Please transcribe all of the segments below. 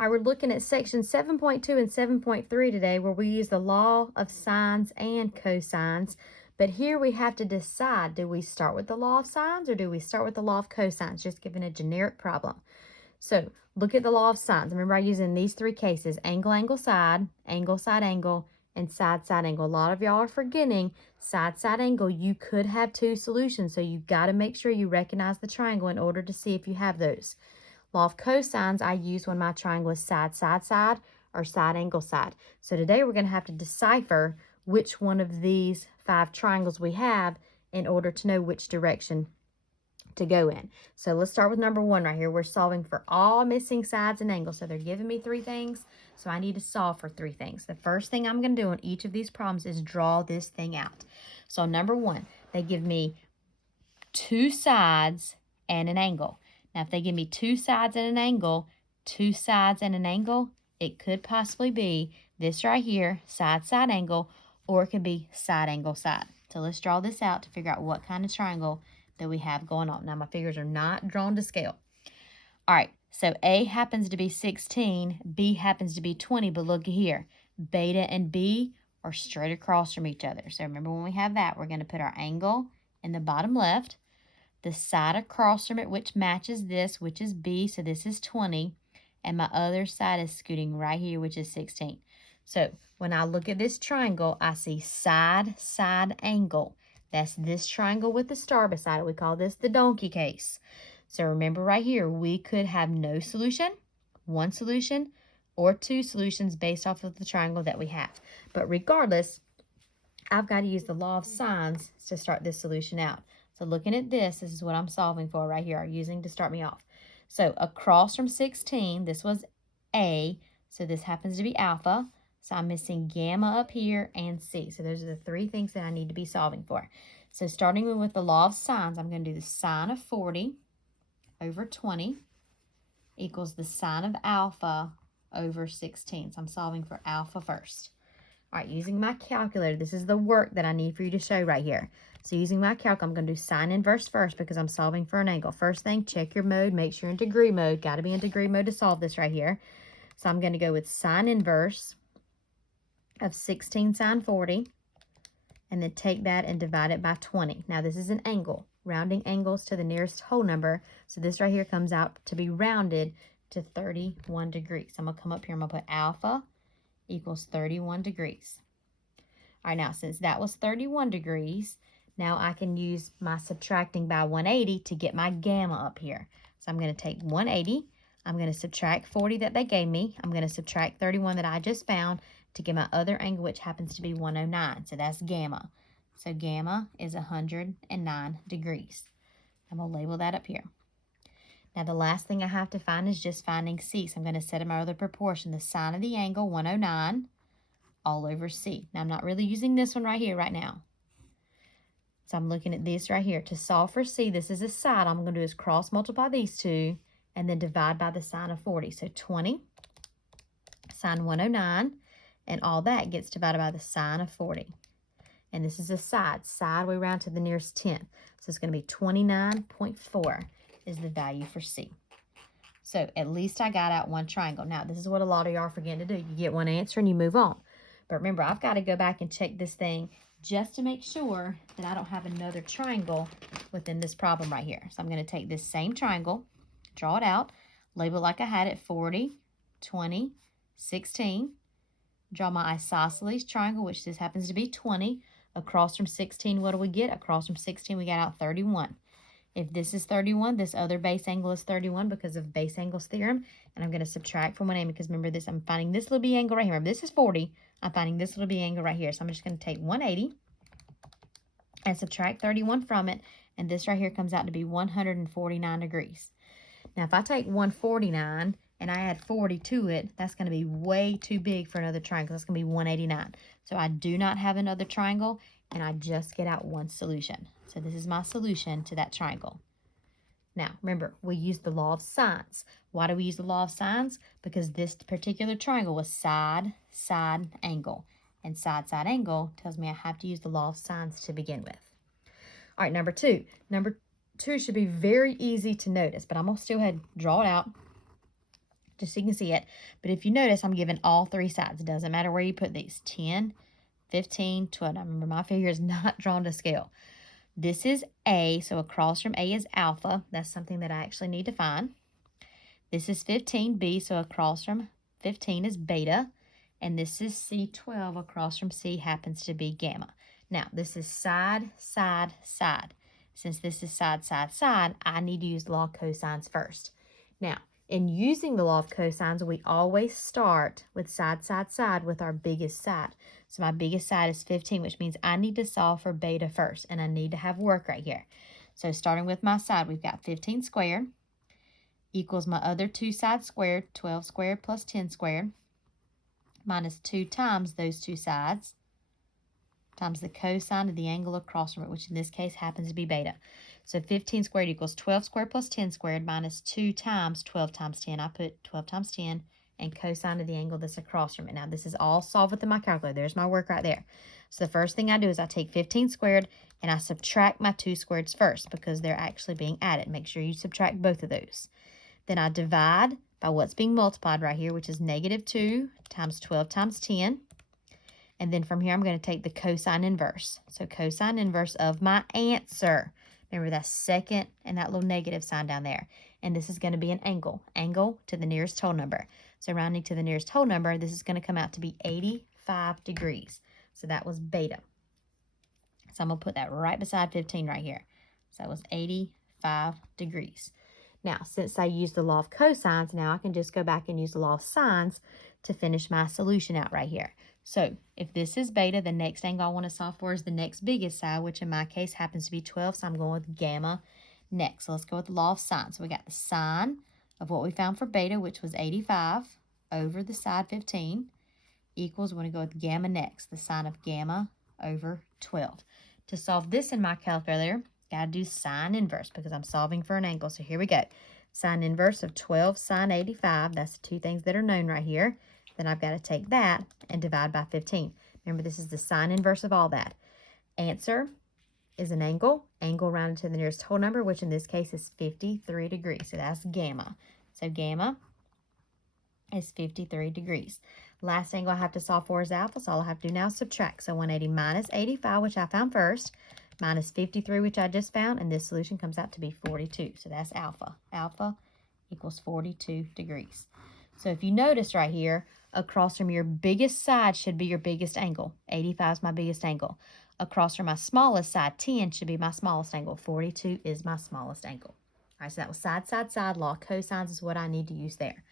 All right, we're looking at section 7.2 and 7.3 today, where we use the law of sines and cosines. But here we have to decide, do we start with the law of sines or do we start with the law of cosines, just given a generic problem. So look at the law of sines. Remember, I use in these three cases, angle, angle, side, angle, and side, side, angle. A lot of y'all are forgetting side, side, angle. You could have two solutions, so you've got to make sure you recognize the triangle in order to see if you have those. Law of cosines I use when my triangle is side, side, side, or side, angle, side. So today we're going to have to decipher which one of these 5 triangles we have in order to know which direction to go in. So let's start with number 1 right here. We're solving for all missing sides and angles. So they're giving me 3 things, so I need to solve for 3 things. The first thing I'm going to do on each of these problems is draw this thing out. So number 1, they give me 2 sides and an angle. Now, if they give me 2 sides and an angle, 2 sides and an angle, it could possibly be this right here, side, side, angle, or it could be side, angle, side. So let's draw this out to figure out what kind of triangle that we have going on. Now, my figures are not drawn to scale. All right, so A happens to be 16, B happens to be 20, but look here. Beta and B are straight across from each other. So remember, when we have that, we're going to put our angle in the bottom left, the side across from it, which matches this, which is B, so this is 20, and my other side is scooting right here, which is 16. So when I look at this triangle, I see side, side, angle. That's this triangle with the star beside it. We call this the donkey case. So remember right here, we could have no solution, 1 solution, or 2 solutions based off of the triangle that we have. But regardless, I've got to use the law of sines to start this solution out. So looking at this is what I'm solving for right here, using to start me off. So across from 16, this was A, so this happens to be alpha. So I'm missing gamma up here and C. So those are the 3 things that I need to be solving for. So starting with the law of sines, I'm going to do the sine of 40 over 20 equals the sine of alpha over 16. So I'm solving for alpha first. All right, using my calculator, this is the work that I need for you to show right here. So using my calc, I'm going to do sine inverse first because I'm solving for an angle. First thing, check your mode. Make sure you're in degree mode. Got to be in degree mode to solve this right here. So I'm going to go with sine inverse of 16 sine 40, and then take that and divide it by 20. Now, this is an angle. Rounding angles to the nearest whole number. So this right here comes out to be rounded to 31 degrees. So I'm going to come up here. I'm going to put alpha equals 31 degrees. All right, now since that was 31 degrees, now I can use my subtracting by 180 to get my gamma up here. So I'm going to take 180, I'm going to subtract 40 that they gave me, I'm going to subtract 31 that I just found to get my other angle, which happens to be 109. So that's gamma. So gamma is 109 degrees. I'm going to label that up here. Now, the last thing I have to find is just finding C. So I'm going to set in my other proportion, the sine of the angle, 109, all over C. Now, I'm not really using this one right here, right now. So I'm looking at this right here. To solve for C, this is a side. All I'm going to do is cross multiply these two and then divide by the sine of 40. So 20 sine 109, and all that gets divided by the sine of 40. And this is a side. Side, we round to the nearest tenth. So it's going to be 29.4 is the value for C. So at least I got out one triangle. Now, this is what a lot of y'all are forgetting to do. You get one answer and you move on. But remember, I've got to go back and check this thing just to make sure that I don't have another triangle within this problem right here. So I'm going to take this same triangle, draw it out, label it like I had it, 40, 20, 16. Draw my isosceles triangle, which this happens to be 20. Across from 16, what do we get? Across from 16, we got out 31. If this is 31, this other base angle is 31 because of base angles theorem. And I'm going to subtract from 180 because remember this, I'm finding this little b angle right here. Remember, this is 40. I'm finding this little b angle right here. So I'm just going to take 180 and subtract 31 from it. And this right here comes out to be 149 degrees. Now, if I take 149 and I add 40 to it, that's going to be way too big for another triangle. That's going to be 189. So I do not have another triangle, and I just get out one solution. So this is my solution to that triangle. Now, remember, we use the law of sines. Why do we use the law of sines? Because this particular triangle was side, side, angle. And side, side, angle tells me I have to use the law of sines to begin with. All right, number 2. Number 2 should be very easy to notice, but I'm going to still go ahead and draw it out. just so you can see it. But if you notice, I'm giving all three sides. It doesn't matter where you put these. 10, 15, 12. Now remember, my figure is not drawn to scale. This is A, so across from A is alpha. That's something that I actually need to find. This is 15B, so across from 15 is beta. And this is C12, across from C happens to be gamma. Now, this is side, side, side. Since this is side, side, side, I need to use the law of cosines first. Now, in using the law of cosines, we always start with side, side, side with our biggest side. So my biggest side is 15, which means I need to solve for beta first, and I need to have work right here. So starting with my side, we've got 15 squared equals my other two sides squared, 12 squared plus 10 squared, minus 2 times those two sides, times the cosine of the angle across from it, which in this case happens to be beta. So 15 squared equals 12 squared plus 10 squared minus 2 times 12 times 10. I put 12 times 10 and cosine of the angle that's across from it. Now, this is all solved within my calculator. There's my work right there. So the first thing I do is I take 15 squared and I subtract my 2 squareds first because they're actually being added. Make sure you subtract both of those. Then I divide by what's being multiplied right here, which is negative 2 times 12 times 10. And then from here, I'm going to take the cosine inverse. So cosine inverse of my answer. Remember that second and that little negative sign down there. And this is going to be an angle. Angle to the nearest whole number. So rounding to the nearest whole number, this is going to come out to be 85 degrees. So that was beta. So I'm going to put that right beside 15 right here. So that was 85 degrees. Now, since I used the law of cosines, now I can just go back and use the law of sines to finish my solution out right here. So if this is beta, the next angle I want to solve for is the next biggest side, which in my case happens to be 12, so I'm going with gamma next. So let's go with the law of sine. So we got the sine of what we found for beta, which was 85, over the side 15, equals, we're going to go with gamma next, the sine of gamma over 12. To solve this in my calculator, got to do sine inverse because I'm solving for an angle. So here we go. Sine inverse of 12 sine 85. That's the two things that are known right here. Then I've got to take that and divide by 15. Remember, this is the sine inverse of all that. Answer is an angle. Angle rounded to the nearest whole number, which in this case is 53 degrees. So that's gamma. So gamma is 53 degrees. Last angle I have to solve for is alpha. So all I have to do now is subtract. So 180 minus 85, which I found first, minus 53, which I just found, and this solution comes out to be 42. So that's alpha. Alpha equals 42 degrees. So if you notice right here, across from your biggest side should be your biggest angle. 85 is my biggest angle. Across from my smallest side, 10 should be my smallest angle. 42 is my smallest angle. All right, so that was side, side, side. Law of cosines is what I need to use there.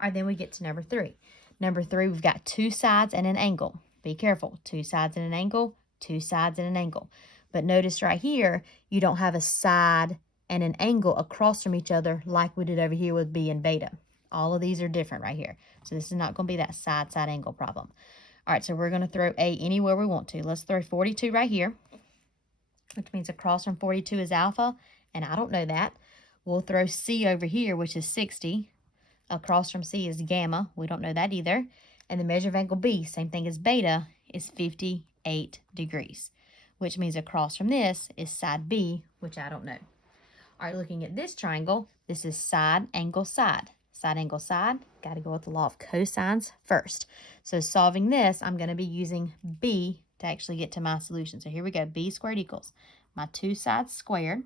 All right, then we get to number 3. Number 3, we've got two sides and an angle. Be careful. Two sides and an angle, two sides and an angle. But notice right here, you don't have a side and an angle across from each other like we did over here with B and beta. All of these are different right here. So this is not going to be that side-side angle problem. All right, so we're going to throw A anywhere we want to. Let's throw 42 right here, which means across from 42 is alpha, and I don't know that. We'll throw C over here, which is 60. Across from C is gamma. We don't know that either. And the measure of angle B, same thing as beta, is 58 degrees, which means across from this is side B, which I don't know. All right, looking at this triangle, this is side, angle, side. Side, angle, side, got to go with the law of cosines first. So solving this, I'm going to be using B to actually get to my solution. So here we go. B squared equals my two sides squared.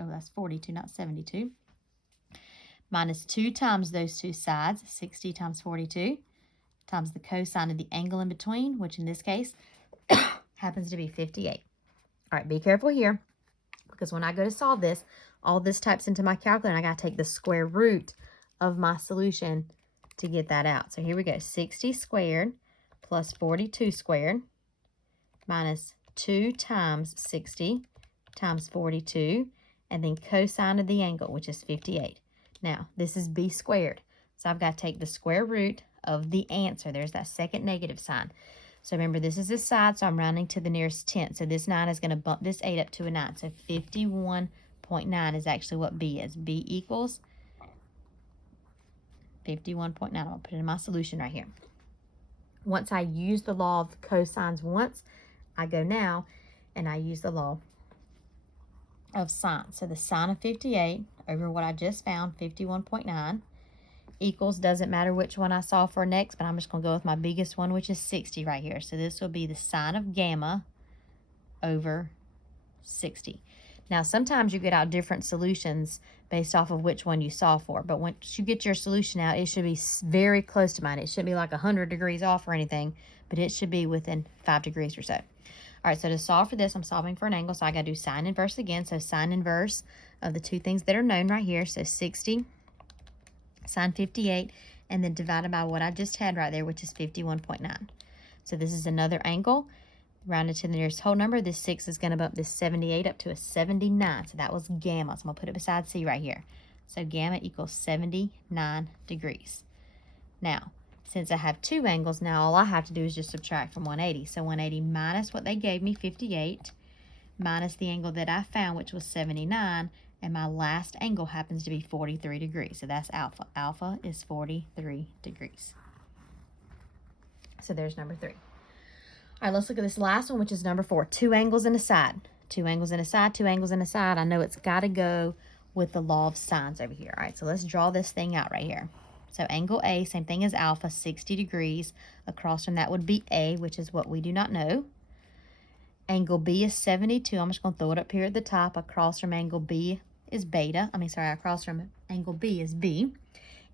Oh, that's 42, not 72. Minus 2 times those two sides, 60 times 42, times the cosine of the angle in between, which in this case happens to be 58. All right, be careful here, because when I go to solve this, all this types into my calculator, and I got to take the square root of my solution to get that out. So here we go. 60 squared plus 42 squared minus 2 times 60 times 42, and then cosine of the angle, which is 58. Now, this is B squared. So I've got to take the square root of the answer. There's that second negative sign. So remember, this is this side, so I'm rounding to the nearest tenth. So this 9 is going to bump this 8 up to a 9. So 51.9 is actually what B is. B equals 51.9. I'll put it in my solution right here. Once I use the law of cosines once, I go now and I use the law of sine. So the sine of 58 over what I just found, 51.9, Equals, doesn't matter which one I solve for next, but I'm just going to go with my biggest one, which is 60 right here. So this will be the sine of gamma over 60. Now, sometimes you get out different solutions based off of which one you solve for, but once you get your solution out, it should be very close to mine. It shouldn't be like 100 degrees off or anything, but it should be within 5 degrees or so. All right, so to solve for this, I'm solving for an angle, so I got to do sine inverse again. So sine inverse of the two things that are known right here, so 60 sine 58, and then divided by what I just had right there, which is 51.9. So this is another angle. Rounded to the nearest whole number, this 6 is going to bump this 78 up to a 79. So that was gamma. So I'm going to put it beside C right here. So gamma equals 79 degrees. Now, since I have two angles, now all I have to do is just subtract from 180. So 180 minus what they gave me, 58, minus the angle that I found, which was 79, and my last angle happens to be 43 degrees. So that's alpha. Alpha is 43 degrees. So there's number 3. All right, let's look at this last one, which is number 4. 2 angles and a side. 2 angles and a side, 2 angles and a side. I know it's got to go with the law of sines over here. All right, so let's draw this thing out right here. So angle A, same thing as alpha, 60 degrees. Across from that would be A, which is what we do not know. Angle B is 72. I'm just going to throw it up here at the top. Across from angle B is beta. Across from angle B is B.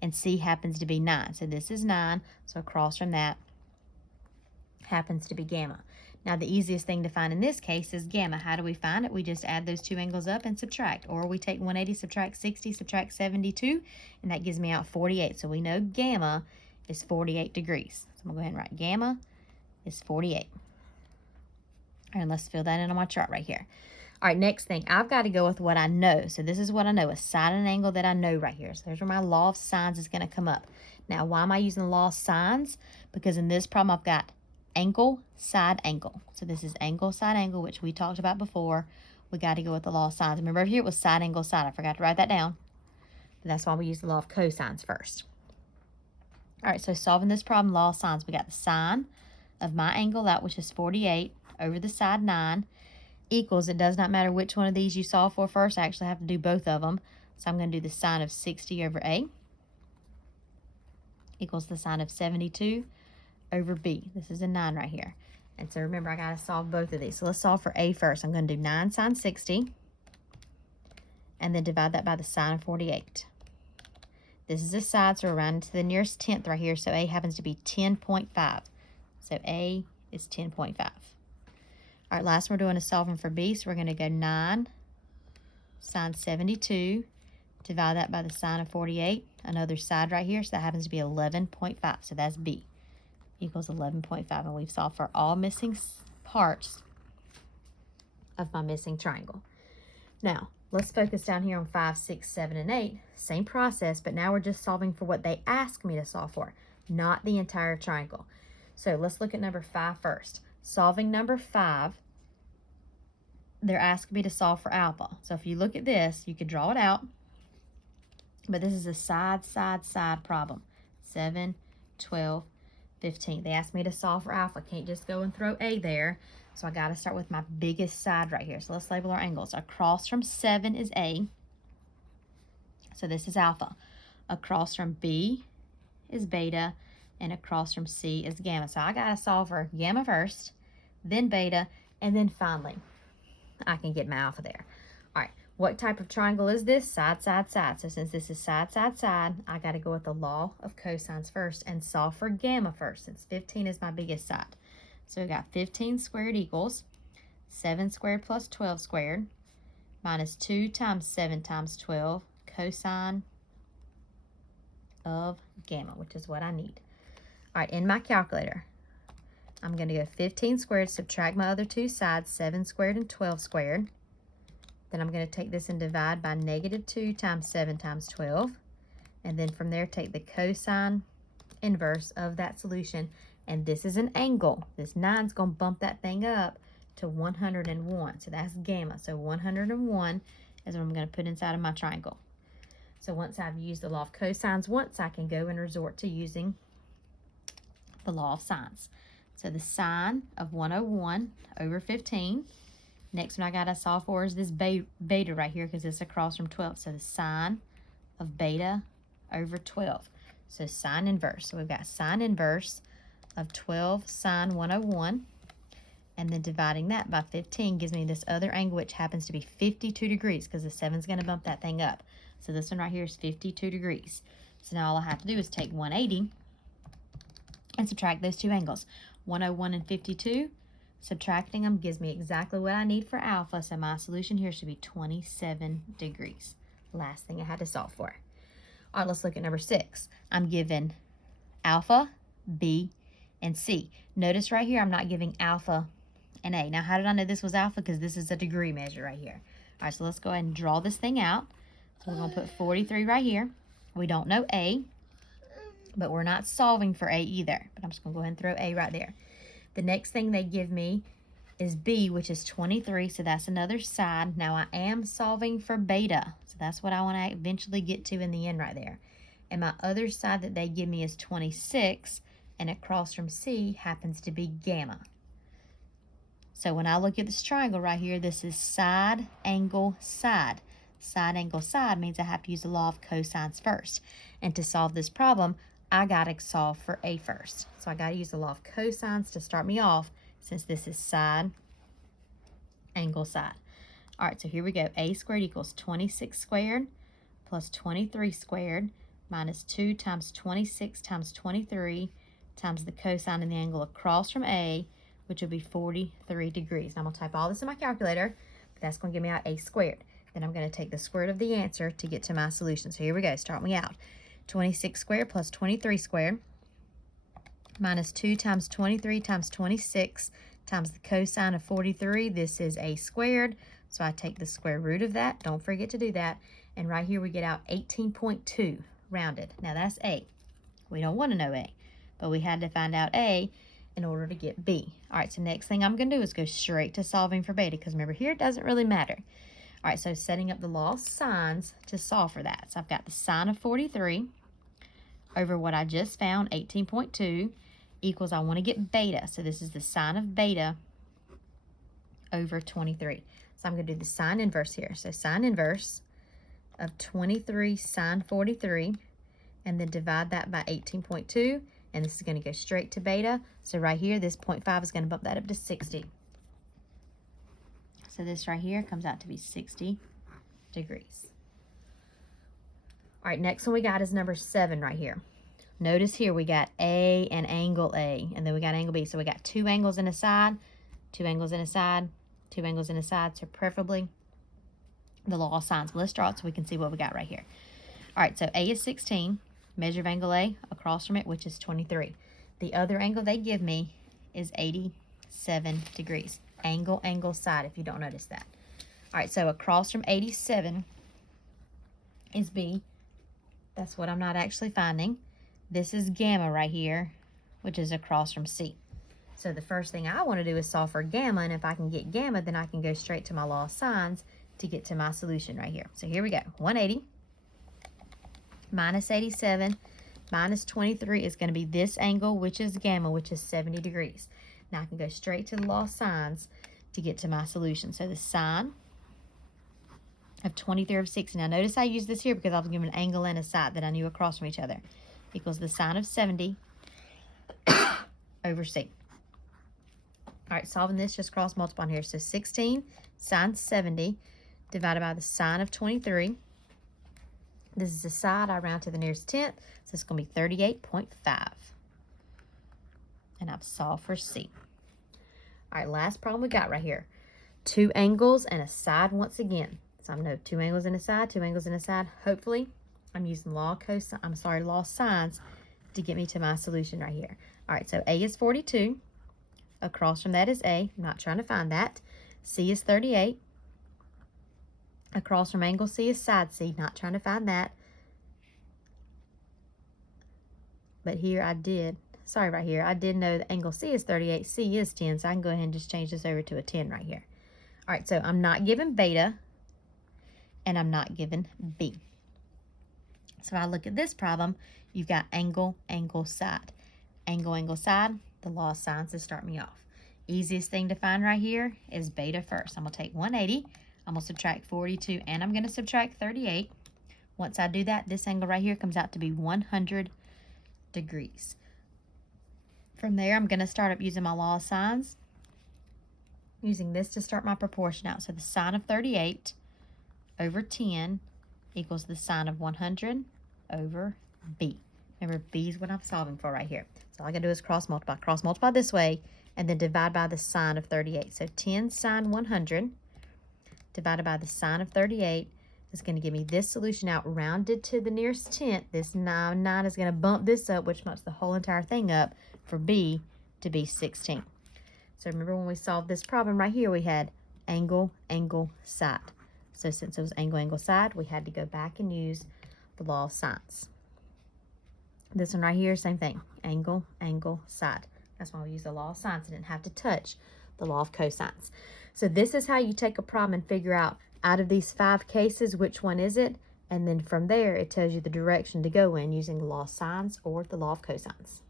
And C happens to be 9. So this is 9. So across from that happens to be gamma. Now, the easiest thing to find in this case is gamma. How do we find it? We just add those two angles up and subtract. Or we take 180, subtract 60, subtract 72, and that gives me out 48. So we know gamma is 48 degrees. So I'm going to go ahead and write gamma is 48. And let's fill that in on my chart right here. All right, next thing, I've got to go with what I know. So this is what I know, a sine and an angle that I know right here. So there's where my law of sines is going to come up. Now, why am I using the law of sines? Because in this problem, I've got angle, side, angle. So this is angle, side, angle, which we talked about before. We got to go with the law of sines. Remember over here it was side, angle, side. I forgot to write that down. But that's why we use the law of cosines first. All right, so solving this problem, law of sines, we got the sine of my angle out, which is 48, over the side 9, equals, it does not matter which one of these you solve for first. I actually have to do both of them. So I'm going to do the sine of 60 over A equals the sine of 72 over B. This is a 9 right here. And so remember, I got to solve both of these. So let's solve for A first. I'm going to do 9 sine 60 and then divide that by the sine of 48. This is a side, so we're rounding to the nearest tenth right here. So A happens to be 10.5. So A is 10.5. All right, last one we're doing is solving for B. So we're going to go 9 sine 72, divide that by the sine of 48, another side right here. So that happens to be 11.5. So that's B equals 11.5. And we've solved for all missing parts of my missing triangle. Now, let's focus down here on 5, 6, 7, and 8. Same process, but now we're just solving for what they asked me to solve for, not the entire triangle. So let's look at number 5 first. Solving number 5, they're asking me to solve for alpha. So if you look at this, you could draw it out, but this is a side, side, side problem. 7, 12, 15. They asked me to solve for alpha. Can't just go and throw A there. So I got to start with my biggest side right here. So let's label our angles. Across from 7 is A. So this is alpha. Across from B is beta. And across from C is gamma. So I got to solve for gamma first, then beta, and then finally I can get my alpha there. All right, what type of triangle is this? Side, side, side. So since this is side, side, side, I got to go with the law of cosines first and solve for gamma first, since 15 is my biggest side. So we got 15 squared equals 7 squared plus 12 squared minus 2 times 7 times 12 cosine of gamma, which is what I need. All right, in my calculator, I'm going to go 15 squared, subtract my other two sides, 7 squared and 12 squared. Then I'm going to take this and divide by negative 2 times 7 times 12. And then from there, take the cosine inverse of that solution. And this is an angle. This 9 is going to bump that thing up to 101. So that's gamma. So 101 is what I'm going to put inside of my triangle. So once I've used the law of cosines once, I can go and resort to using the law of sines. So the sine of 101 over 15. Next one I got to solve for is this beta right here because it's across from 12. So the sine of beta over 12. So sine inverse. So we've got sine inverse of 12 sine 101. And then dividing that by 15 gives me this other angle, which happens to be 52 degrees because the 7's going to bump that thing up. So this one right here is 52 degrees. So now all I have to do is take 180 and subtract those two angles. 101 and 52, subtracting them gives me exactly what I need for alpha. So my solution here should be 27 degrees. Last thing I had to solve for. All right, let's look at number 6. I'm given alpha, B, and C. Notice right here I'm not giving alpha and A. Now, how did I know this was alpha? Because this is a degree measure right here. All right, so let's go ahead and draw this thing out. So we're going to put 43 right here. We don't know A, but we're not solving for A either. But I'm just going to go ahead and throw A right there. The next thing they give me is B, which is 23, so that's another side. Now, I am solving for beta, so that's what I want to eventually get to in the end right there. And my other side that they give me is 26, and across from C happens to be gamma. So when I look at this triangle right here, this is side, angle, side. Side, angle, side means I have to use the law of cosines first. And to solve this problem, I got to solve for A first. So I got to use the law of cosines to start me off, since this is side, angle, side. All right, so here we go. A squared equals 26 squared plus 23 squared minus 2 times 26 times 23 times the cosine and the angle across from A, which will be 43 degrees. Now I'm going to type all this in my calculator. That's going to give me out A squared. Then I'm going to take the square root of the answer to get to my solution. So here we go. Start me out. 26 squared plus 23 squared minus 2 times 23 times 26 times the cosine of 43. This is A squared. So I take the square root of that. Don't forget to do that. And right here we get out 18.2 rounded. Now that's A. We don't want to know A, but we had to find out A in order to get B. All right, so next thing I'm going to do is go straight to solving for beta, because remember here it doesn't really matter. All right, so setting up the law of sines to solve for that. So I've got the sine of 43 over what I just found, 18.2, equals I want to get beta. So this is the sine of beta over 23. So I'm going to do the sine inverse here. So sine inverse of 23 sine 43, and then divide that by 18.2, and this is going to go straight to beta. So right here, this 0.5 is going to bump that up to 60. So this right here comes out to be 60 degrees. All right, next one we got is number 7 right here. Notice here we got A and angle A, and then we got angle B. So we got 2 angles in a side, 2 angles in a side, 2 angles in a side, so preferably the law of sines. Let's draw it so we can see what we got right here. All right, so A is 16. Measure of angle A across from it, which is 23. The other angle they give me is 87 degrees. Angle, angle, side, if you don't notice that. All right, so across from 87 is B. That's what I'm not actually finding. This is gamma right here, which is across from C. So the first thing I want to do is solve for gamma, and if I can get gamma, then I can go straight to my law of sines to get to my solution right here. So here we go. 180 minus 87 minus 23 is going to be this angle, which is gamma, which is 70 degrees. Now I can go straight to the law of sines to get to my solution. So the sine of 23 over 60. Now notice I use this here because I was given an angle and a side that I knew across from each other. Equals the sine of 70 over C. All right, solving this, just cross multiplying here. So 16 sine 70 divided by the sine of 23. This is the side. I round to the nearest tenth, so it's going to be 38.5. And I've solved for C. All right, last problem we got right here. 2 angles and a side once again. So I know 2 angles and a side, 2 angles and a side. Hopefully, I'm using law of sines to get me to my solution right here. All right, so A is 42. Across from that is A. I'm not trying to find that. C is 38. Across from angle C is side C. Not trying to find that. But here I did. Sorry, right here. I did know the angle C is 38. C is 10. So I can go ahead and just change this over to a 10 right here. All right, so I'm not given beta. And I'm not given B. So if I look at this problem, you've got angle, angle, side. Angle, angle, side. The law of sines to start me off. Easiest thing to find right here is beta first. I'm going to take 180. I'm going to subtract 42, and I'm going to subtract 38. Once I do that, this angle right here comes out to be 100 degrees. From there, I'm going to start up using my law of sines, using this to start my proportion out. So the sine of 38 over 10 equals the sine of 100 over b. Remember, b is what I'm solving for right here. So all I got to do is cross multiply. Cross multiply this way, and then divide by the sine of 38. So 10 sine 100 divided by the sine of 38 is going to give me this solution out rounded to the nearest tenth. This 9 is going to bump this up, which bumps the whole entire thing up for b to be 16. So remember when we solved this problem right here, we had angle, angle, side. So since it was angle, angle, side, we had to go back and use the law of sines. This one right here, same thing. Angle, angle, side. That's why we use the law of sines. I didn't have to touch the law of cosines. So this is how you take a problem and figure out of these 5 cases, which one is it? And then from there, it tells you the direction to go in using the law of sines or the law of cosines.